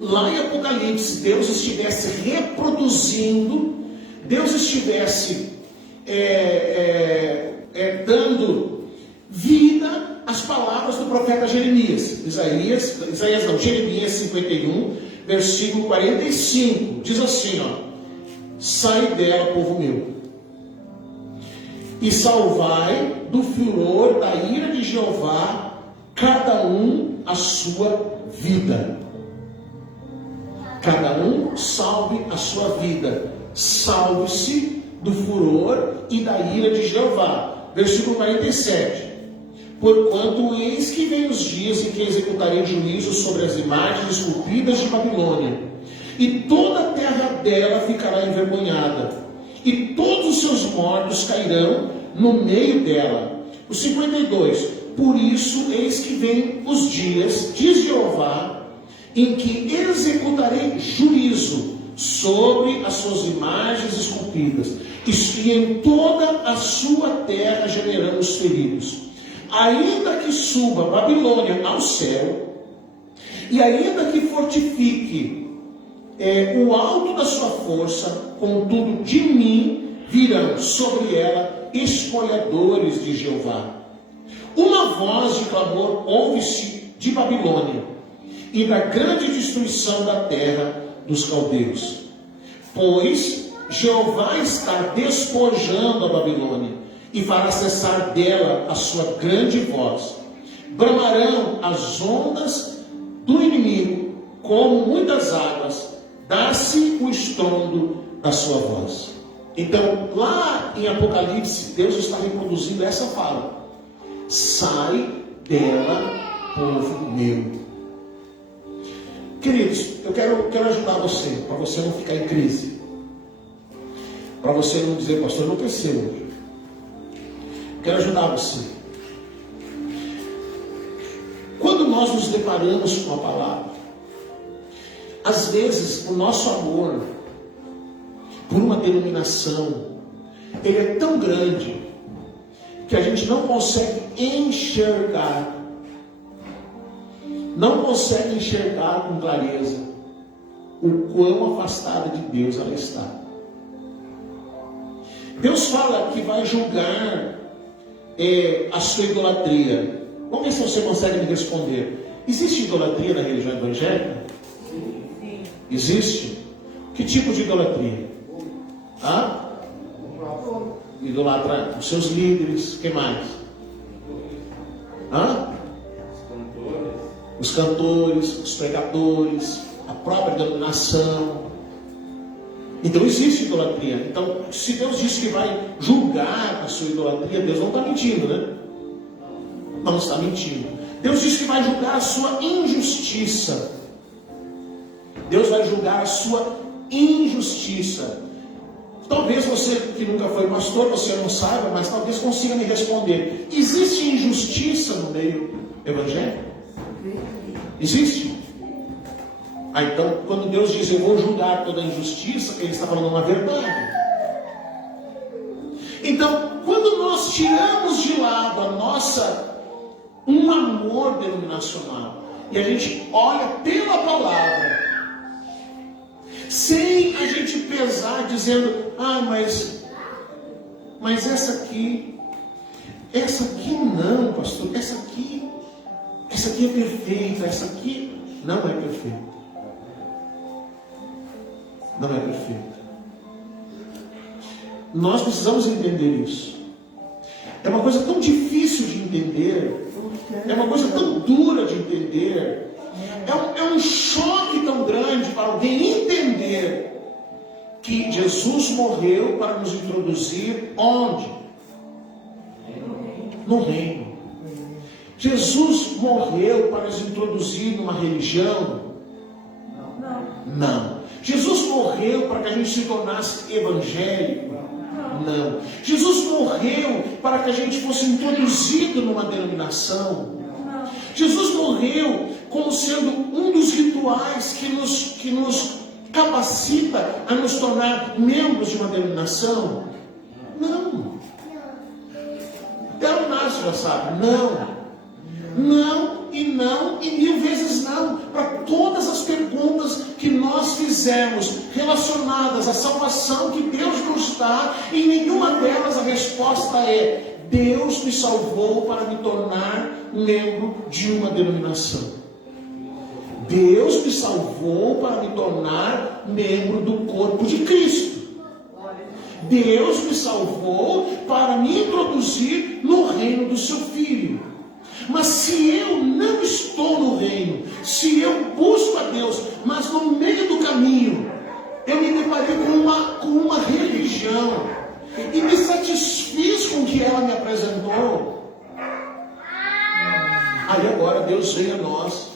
lá em Apocalipse Deus estivesse reproduzindo, Deus estivesse dando vida às palavras do profeta Jeremias. Jeremias 51, versículo 45, diz assim, sai dela, povo meu, e salvai do furor da ira de Jeová cada um a sua vida. Cada um salve a sua vida. Salve-se do furor e da ira de Jeová. Versículo 47. Porquanto eis que vem os dias em que executarei juízo sobre as imagens esculpidas de Babilônia, e toda a terra dela ficará envergonhada, e todos os seus mortos cairão no meio dela. O 52. Por isso eis que vem os dias, diz Jeová, em que executarei juízo sobre as suas imagens esculpidas, e em toda a sua terra gemerão os feridos. Ainda que suba Babilônia ao céu, e ainda que fortifique o alto da sua força, contudo de mim virão sobre ela espolhadores de Jeová. Uma voz de clamor ouve-se de Babilônia, e da grande destruição da terra dos caldeus. Pois Jeová está despojando a Babilônia, e fará cessar dela a sua grande voz. Bramarão as ondas do inimigo, como muitas águas, dá-se o estrondo da sua voz. Então, lá em Apocalipse, Deus está reproduzindo essa fala: sai dela, povo meu. Queridos, eu quero ajudar você, para você não ficar em crise, para você não dizer, pastor, não percebo. Quero ajudar você. Quando nós nos deparamos com a palavra, às vezes o nosso amor por uma denominação, ele é tão grande que a gente não consegue enxergar, com clareza o quão afastada de Deus ela está. Deus fala que vai julgar a sua idolatria. Vamos ver se você consegue me responder. Existe idolatria na religião evangélica? Sim. Existe? Que tipo de idolatria? Idolatra os seus líderes. Que mais? Os cantores, os pregadores, a própria denominação. Então existe idolatria. Então, se Deus disse que vai julgar a sua idolatria, Deus não está mentindo, né? Não está mentindo. Deus disse que vai julgar a sua injustiça. Deus vai julgar a sua injustiça. Talvez você que nunca foi pastor, você não saiba, mas talvez consiga me responder. Existe injustiça no meio evangélico? Existe? Então, quando Deus diz, eu vou julgar toda a injustiça, Ele está falando uma verdade. Então, quando nós tiramos de lado um amor denominacional, e a gente olha pela palavra, sem a gente pesar, dizendo, mas essa aqui não, pastor, essa aqui é perfeita, essa aqui não é perfeita. Não é perfeita. Nós precisamos entender isso. É uma coisa tão difícil de entender, é uma coisa tão dura de entender, é um choque tão grande para alguém entender que Jesus morreu para nos introduzir onde? No reino. Jesus morreu para nos introduzir numa religião? Não. Jesus morreu para que a gente se tornasse evangélico? Não. Jesus morreu para que a gente fosse introduzido numa denominação? Jesus morreu como sendo um dos rituais que nos capacita a nos tornar membros de uma denominação? Não. Até o Márcio já sabe, não. Não e não e 1000 vezes não para todas as perguntas que nós fizemos relacionadas à salvação que Deus nos dá. Em nenhuma delas a resposta é: Deus me salvou para me tornar membro de uma denominação. Deus me salvou para me tornar membro do corpo de Cristo. Deus me salvou para me introduzir no reino do seu Filho. Mas se eu não estou no reino, se eu busco a Deus, mas no meio do caminho eu me deparei com uma religião e me satisfiz com o que ela me apresentou, aí agora Deus vem a nós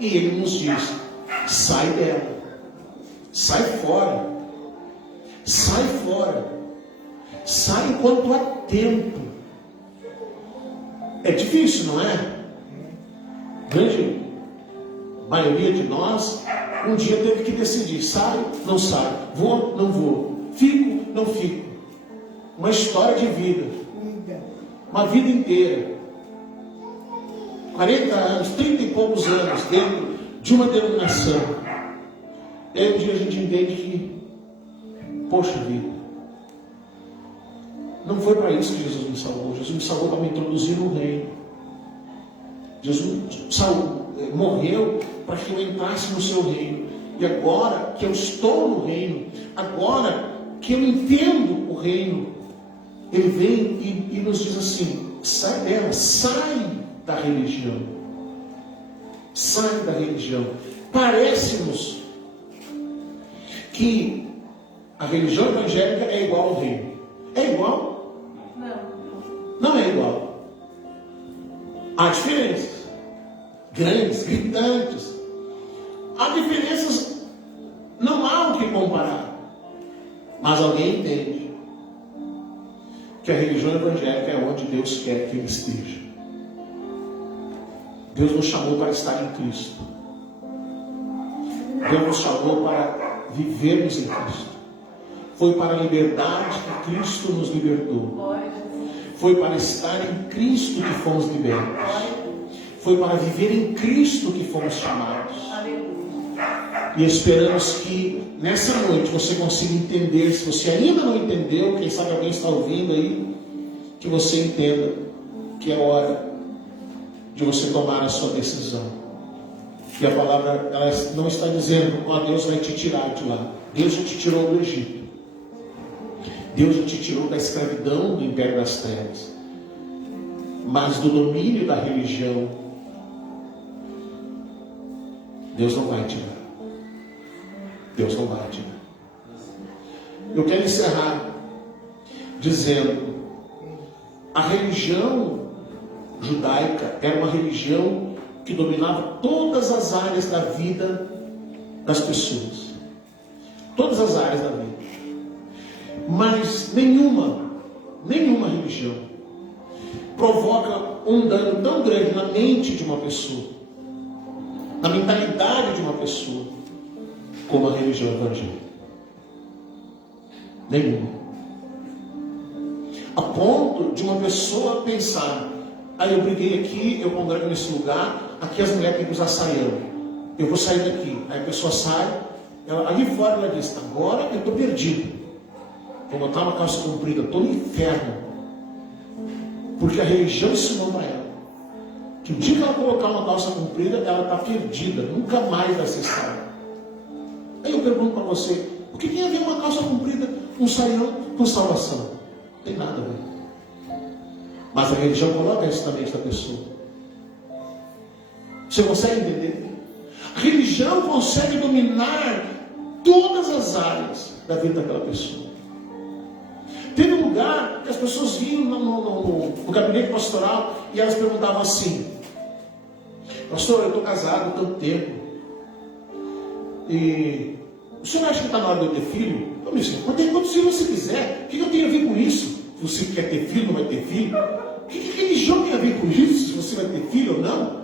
e Ele nos diz: sai dela, sai fora, sai fora, sai enquanto há tempo. É difícil, não é? Grande maioria de nós um dia teve que decidir: sai, não sai, vou, não vou, fico, não fico. Uma história de vida, uma vida inteira, 40 anos, 30 e poucos anos dentro de uma denominação. E aí um dia a gente entende que, poxa vida, não foi para isso que Jesus me salvou. Jesus me salvou para me introduzir no reino. Jesus morreu para que eu entrasse no seu reino. E agora que eu estou no reino, agora que eu entendo o reino, Ele vem e nos diz assim: sai dela, sai da religião. Sai da religião. Parece-nos que a religião evangélica é igual ao reino. É igual? Não é igual. Há diferenças grandes, gritantes. Há diferenças, não há o que comparar. Mas alguém entende que a religião evangélica é onde Deus quer que ele esteja. Deus nos chamou para estar em Cristo. Deus nos chamou para vivermos em Cristo. Foi para a liberdade que Cristo nos libertou. Foi para estar em Cristo que fomos libertos. Foi para viver em Cristo que fomos chamados. E esperamos que nessa noite você consiga entender. Se você ainda não entendeu, quem sabe alguém está ouvindo aí, que você entenda que é hora de você tomar a sua decisão. E a palavra, ela não está dizendo: ó, Deus vai te tirar de lá. Deus já te tirou do Egito. Deus já te tirou da escravidão do império das trevas. Mas do domínio da religião, Deus não vai tirar. Deus não vai tirar. Eu quero encerrar dizendo: a religião judaica era uma religião que dominava todas as áreas da vida das pessoas. Todas as áreas da vida. Mas nenhuma religião provoca um dano tão grande na mente de uma pessoa, na mentalidade de uma pessoa, como a religião evangélica. Nenhuma. A ponto de uma pessoa pensar: aí eu briguei aqui, eu congrego nesse lugar, aqui as mulheres têm que usar saião, eu vou sair daqui. Aí a pessoa sai, ali fora ela diz: agora eu estou perdido. Vou botar uma calça comprida, estou no inferno. Porque a religião ensinou para ela que o dia que ela colocar uma calça comprida, ela está perdida, nunca mais vai ser salva. Aí eu pergunto para você: o que tem a ver uma calça comprida, um saião com salvação? Não tem nada a ver. Mas a religião coloca isso na mente da pessoa. Você consegue entender? A religião consegue dominar todas as áreas da vida daquela pessoa. Teve um lugar que as pessoas vinham no gabinete pastoral e elas perguntavam assim: pastor, eu estou casado há tanto tempo e o senhor acha que está na hora de eu ter filho? Eu disse: quantos filhos você quiser, o que eu tenho a ver com isso? Você quer ter filho ou não vai ter filho? O que religião tem a ver com isso? Se você vai ter filho ou não?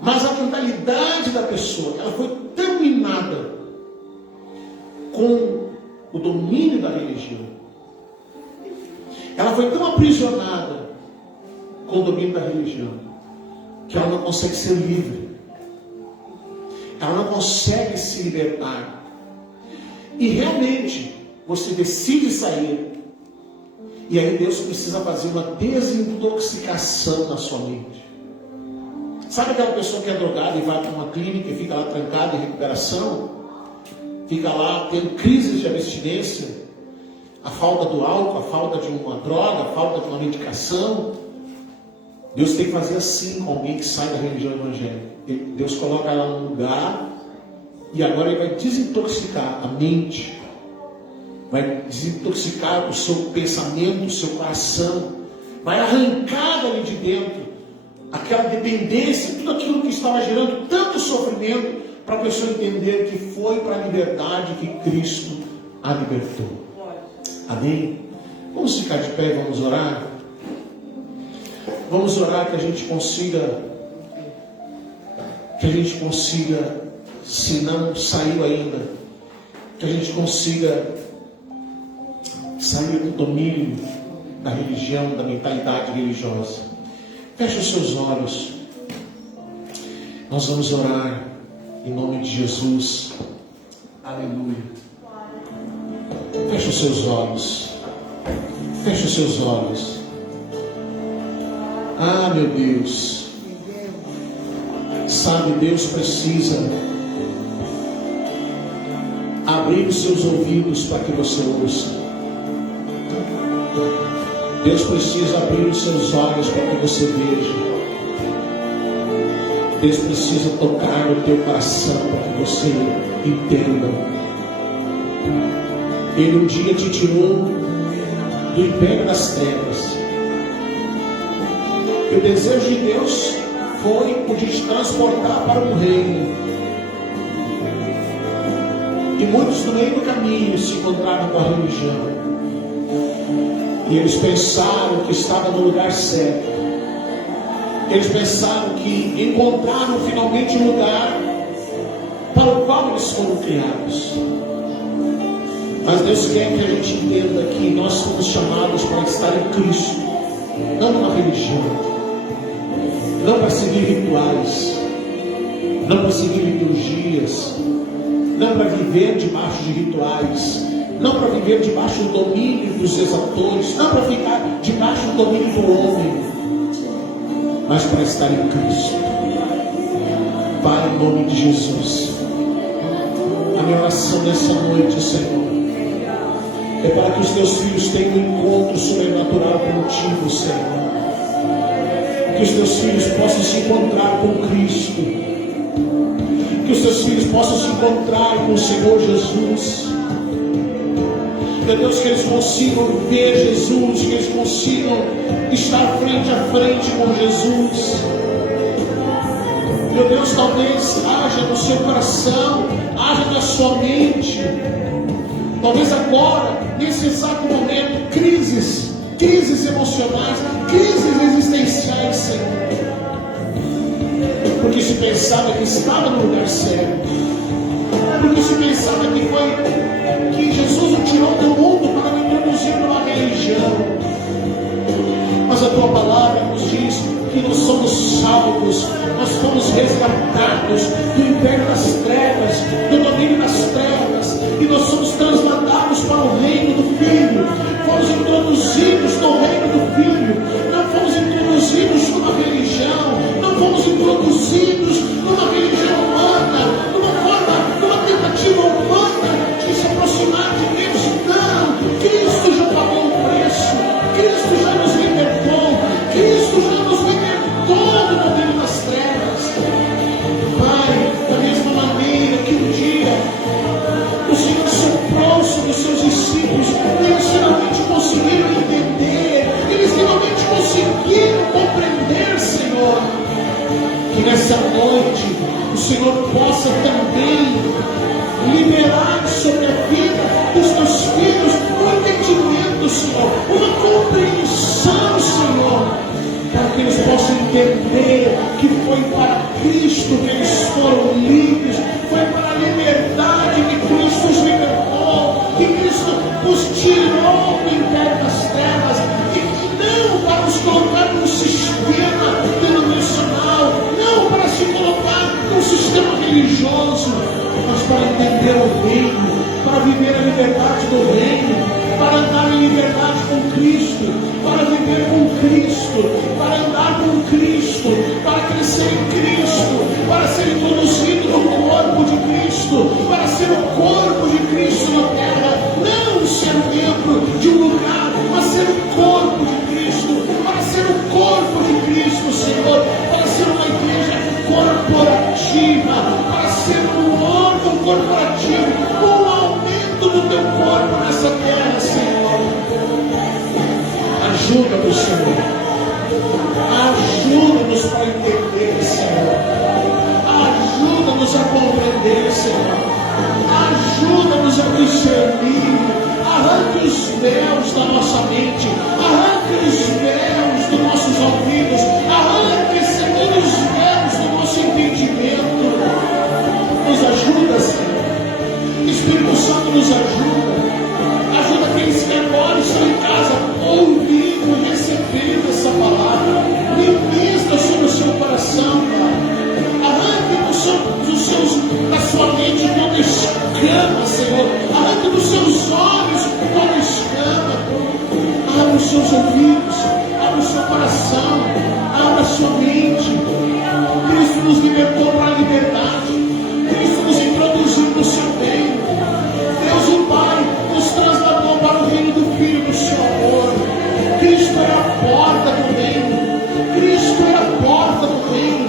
Mas a mentalidade da pessoa, ela foi tão minada com o domínio da religião, ela foi tão aprisionada com o domínio da religião, que ela não consegue ser livre, ela não consegue se libertar. E realmente você decide sair, e aí Deus precisa fazer uma desintoxicação na sua mente. Sabe aquela pessoa que é drogada e vai para uma clínica e fica lá trancada em recuperação? Fica lá tendo crises de abstinência, a falta do álcool, a falta de uma droga, a falta de uma medicação. Deus tem que fazer assim com alguém que sai da religião evangélica. Deus coloca ela num lugar e agora Ele vai desintoxicar a mente, vai desintoxicar o seu pensamento, o seu coração, vai arrancar dali de dentro aquela dependência, tudo aquilo que estava gerando tanto sofrimento, para a pessoa entender que foi para a liberdade que Cristo a libertou. Amém? Vamos ficar de pé e vamos orar? Vamos orar que a gente consiga, se não saiu ainda, que a gente consiga sair do domínio da religião, da mentalidade religiosa. Feche os seus olhos. Nós vamos orar em nome de Jesus. Aleluia. Feche os seus olhos. Feche os seus olhos. Ah, meu Deus. Sabe, Deus precisa abrir os seus ouvidos para que você ouça. Deus precisa abrir os seus olhos para que você veja. Deus precisa tocar no teu coração para que você entenda. Ele um dia te tirou do império das trevas. E o desejo de Deus foi poder te transportar para um reino. E muitos no meio do caminho se encontraram com a religião. E eles pensaram que estava no lugar certo. Eles pensaram que encontraram finalmente um lugar para o qual eles foram criados. Mas Deus quer que a gente entenda que nós fomos chamados para estar em Cristo, não numa religião, não para seguir rituais, não para seguir liturgias, não para viver debaixo de rituais, não para viver debaixo do domínio dos exatores, não para ficar debaixo do domínio do homem, mas para estar em Cristo. Pai, em nome de Jesus, a minha oração nessa noite, Senhor, é para que os teus filhos tenham um encontro sobrenatural contigo, Senhor. Que os teus filhos possam se encontrar com Cristo. Que os teus filhos possam se encontrar com o Senhor Jesus. Meu Deus, que eles consigam ver Jesus, que eles consigam estar frente a frente com Jesus. Meu Deus, talvez haja no seu coração, haja na sua mente, talvez agora, nesse exato momento, crises emocionais, crises existenciais, Senhor. Porque se pensava que estava no lugar certo, porque se pensava que Jesus o tirou do mundo para me introduzir numa religião. Mas a tua palavra nos diz que nós somos salvos, nós fomos resgatados do império das trevas, do domínio das trevas, e nós somos transladados para o reino do Filho. Fomos introduzidos no reino do Filho. Não fomos introduzidos numa religião, não fomos introduzidos numa religião humana, numa tentativa humana de se aproximar de Deus. Não, Cristo já pagou o preço, Cristo já nos libertou. possa também liberar sobre a vida dos teus filhos um entendimento, Senhor, uma compreensão, Senhor, para que eles possam entender que foi para Cristo que eles foram livres, foi para a liberdade que Cristo os libertou, que Cristo os tirou do império das trevas, e não para nos colocar num sistema denominacional, não para se colocar num sistema religioso, mas para entender o reino, para viver a liberdade do reino, para andar em liberdade com Cristo, para viver com Cristo, para andar com Cristo, para crescer em Cristo, para ser introduzido no corpo de Cristo, para ser o corpo de Cristo na terra, não ser um membro de um lugar, mas ser o corpo de Cristo, para ser o corpo de Cristo, Senhor, para ser uma igreja corporativa, para ser um órgão corporativo, um aumento do teu corpo nessa terra, Senhor. Ajuda-nos, Senhor. Ajuda-nos para entender, Senhor. Ajuda-nos a compreender, Senhor. Ajuda-nos a discernir. Arranque os véus da nossa mente. Arranque os véus dos nossos ouvidos. Arranque, Senhor, os véus do nosso entendimento. Nos ajuda, Senhor. Espírito Santo, nos ajuda. Ajuda aqueles que agora estão em casa ouvindo e recebendo essa palavra. Ministra sobre o seu coração, Pai. Arranque da sua mente toda escama, Senhor. Arranque dos seus olhos toda escama. Abra os seus ouvidos, abra o seu coração, abra a sua mente. Cristo nos libertou para a liberdade. Cristo nos introduziu no seu reino. Deus o Pai nos trasladou para o reino do Filho do seu amor. Cristo é a porta do reino. Cristo é a porta do reino.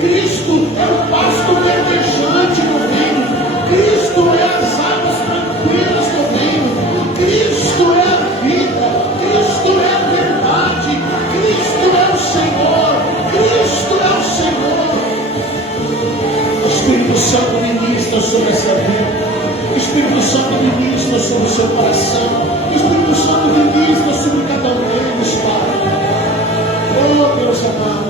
Cristo é o pasto verdejante do reino. Cristo é as águas tranquilas do reino. Cristo é a vida. Cristo é a verdade. Cristo é o Senhor. Cristo é o Senhor. O Espírito Santo ministra sobre essa vida. O Espírito Santo ministra sobre o seu coração. O Espírito Santo ministra sobre cada um deles, Pai. Oh, Deus amado,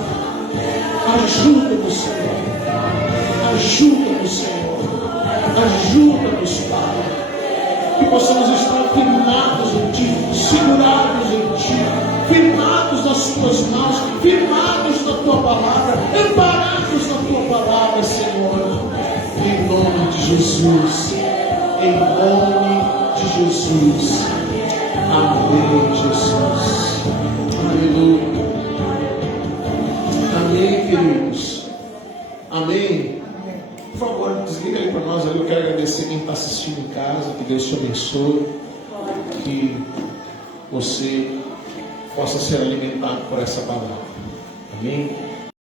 ajuda-nos, Senhor. Ajuda-nos, Senhor. Ajuda-nos, Pai. Que possamos estar firmados em Ti, segurados em Ti, firmados nas Tuas mãos, firmados na Tua palavra, amparados na Tua palavra, Senhor. Em nome de Jesus. Em nome de Jesus. Amém, Jesus. Aleluia. Amém, queridos. Amém. Por favor, desliga aí para nós. Eu quero agradecer quem está assistindo em casa. Que Deus te abençoe. Que você possa ser alimentado por essa palavra. Amém.